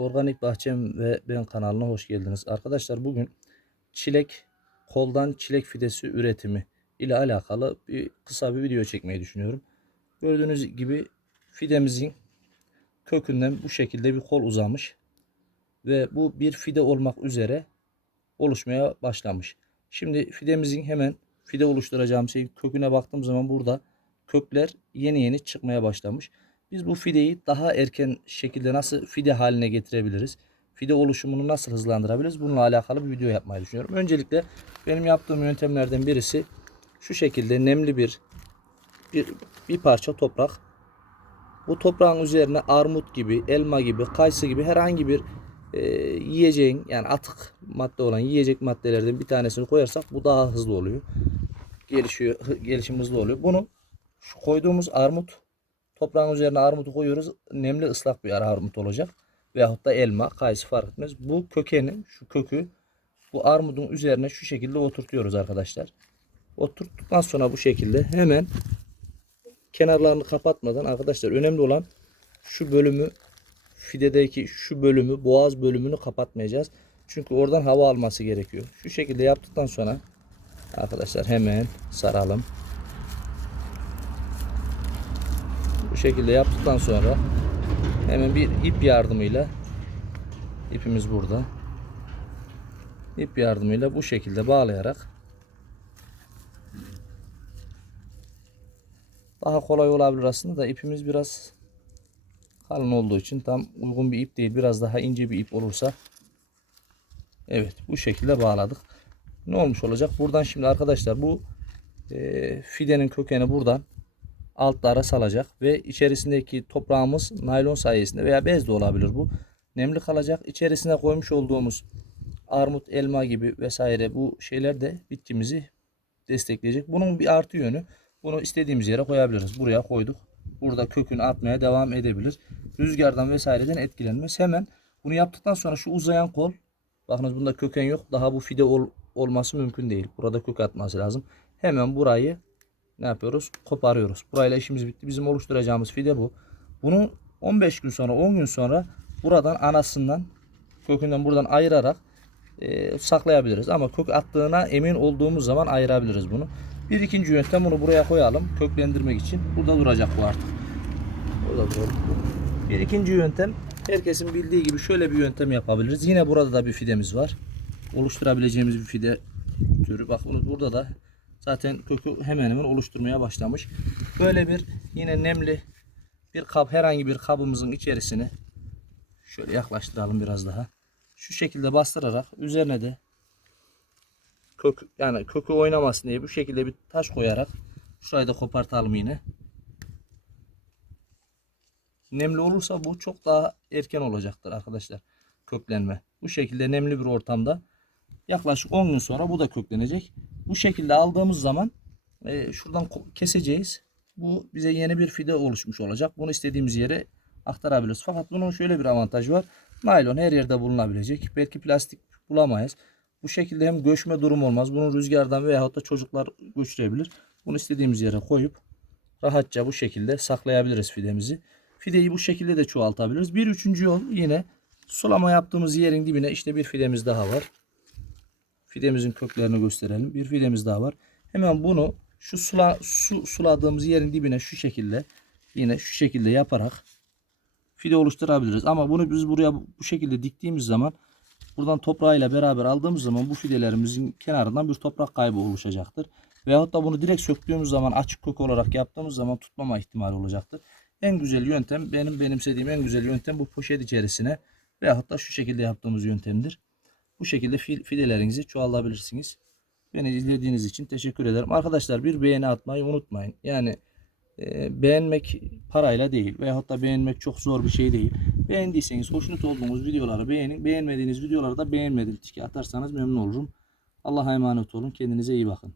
Organik Bahçem ve Ben kanalına hoş geldiniz. Arkadaşlar bugün çilek, koldan çilek fidesi üretimi ile alakalı bir kısa bir video çekmeyi düşünüyorum. Gördüğünüz gibi fidemizin kökünden bu şekilde bir kol uzamış ve bu bir fide olmak üzere oluşmaya başlamış. Şimdi fidemizin hemen fide oluşturacağım şey köküne baktığım zaman burada kökler yeni yeni çıkmaya başlamış. Biz bu fideyi daha erken şekilde nasıl fide haline getirebiliriz? Fide oluşumunu nasıl hızlandırabiliriz? Bununla alakalı bir video yapmayı düşünüyorum. Öncelikle benim yaptığım yöntemlerden birisi şu şekilde nemli bir bir, bir parça toprak. Bu toprağın üzerine armut gibi, elma gibi, kayısı gibi herhangi bir e, yiyeceğin yani atık madde olan yiyecek maddelerden bir tanesini koyarsak bu daha hızlı oluyor. Gelişiyor, gelişim hızlı oluyor. Bunu şu koyduğumuz armut toprağın üzerine armutu koyuyoruz. Nemli ıslak bir ara armut olacak. Veyahut da elma, kayısı fark etmez. Bu kökeni, şu kökü bu armudun üzerine şu şekilde oturtuyoruz arkadaşlar. Oturttuktan sonra bu şekilde hemen kenarlarını kapatmadan arkadaşlar önemli olan şu bölümü fidedeki şu bölümü boğaz bölümünü kapatmayacağız. Çünkü oradan hava alması gerekiyor. Şu şekilde yaptıktan sonra arkadaşlar hemen saralım. Bu şekilde yaptıktan sonra hemen bir ip yardımıyla ipimiz burada. İp yardımıyla bu şekilde bağlayarak daha kolay olabilir aslında da ipimiz biraz kalın olduğu için tam uygun bir ip değil. Biraz daha ince bir ip olursa evet bu şekilde bağladık. Ne olmuş olacak? Buradan şimdi arkadaşlar bu e, fidenin kökeni buradan altlara salacak ve içerisindeki toprağımız naylon sayesinde veya bez de olabilir bu. Nemli kalacak. İçerisine koymuş olduğumuz armut, elma gibi vesaire bu şeyler de bitkimizi destekleyecek. Bunun bir artı yönü bunu istediğimiz yere koyabiliriz. Buraya koyduk. Burada kökünü atmaya devam edebilir. Rüzgardan vesaireden etkilenmez. Hemen bunu yaptıktan sonra şu uzayan kol bakınız bunda köken yok. Daha bu fide ol- olması mümkün değil. Burada kök atması lazım. Hemen burayı ne yapıyoruz? Koparıyoruz. Burayla işimiz bitti. Bizim oluşturacağımız fide bu. Bunu 15 gün sonra 10 gün sonra buradan anasından kökünden buradan ayırarak e, saklayabiliriz. Ama kök attığına emin olduğumuz zaman ayırabiliriz bunu. Bir ikinci yöntem bunu buraya koyalım. Köklendirmek için. Burada duracak bu artık. Burada duralım. Bir ikinci yöntem herkesin bildiği gibi şöyle bir yöntem yapabiliriz. Yine burada da bir fidemiz var. Oluşturabileceğimiz bir fide türü. Bak bunu burada da zaten kökü hemen hemen oluşturmaya başlamış. Böyle bir yine nemli bir kap herhangi bir kabımızın içerisine şöyle yaklaştıralım biraz daha. Şu şekilde bastırarak üzerine de kök yani kökü oynamasın diye bu şekilde bir taş koyarak şurayı da kopartalım yine. Nemli olursa bu çok daha erken olacaktır arkadaşlar. Köklenme. Bu şekilde nemli bir ortamda yaklaşık 10 gün sonra bu da köklenecek. Bu şekilde aldığımız zaman e, şuradan keseceğiz. Bu bize yeni bir fide oluşmuş olacak. Bunu istediğimiz yere aktarabiliriz. Fakat bunun şöyle bir avantajı var. Naylon her yerde bulunabilecek. Belki plastik bulamayız. Bu şekilde hem göçme durum olmaz. Bunu rüzgardan veyahut da çocuklar göçürebilir. Bunu istediğimiz yere koyup rahatça bu şekilde saklayabiliriz fidemizi. Fideyi bu şekilde de çoğaltabiliriz. Bir üçüncü yol yine sulama yaptığımız yerin dibine işte bir fidemiz daha var. Fidemizin köklerini gösterelim. Bir fidemiz daha var. Hemen bunu şu sula, su suladığımız yerin dibine şu şekilde yine şu şekilde yaparak fide oluşturabiliriz. Ama bunu biz buraya bu şekilde diktiğimiz zaman buradan toprağıyla beraber aldığımız zaman bu fidelerimizin kenarından bir toprak kaybı oluşacaktır. Veyahut da bunu direkt söktüğümüz zaman açık kök olarak yaptığımız zaman tutmama ihtimali olacaktır. En güzel yöntem benim benimsediğim en güzel yöntem bu poşet içerisine veyahut da şu şekilde yaptığımız yöntemdir. Bu şekilde fidelerinizi çoğaltabilirsiniz. Beni izlediğiniz için teşekkür ederim. Arkadaşlar bir beğeni atmayı unutmayın. Yani e, beğenmek parayla değil veyahut da beğenmek çok zor bir şey değil. Beğendiyseniz hoşnut olduğunuz videoları beğenin. Beğenmediğiniz videoları da beğenmedim tiki atarsanız memnun olurum. Allah'a emanet olun. Kendinize iyi bakın.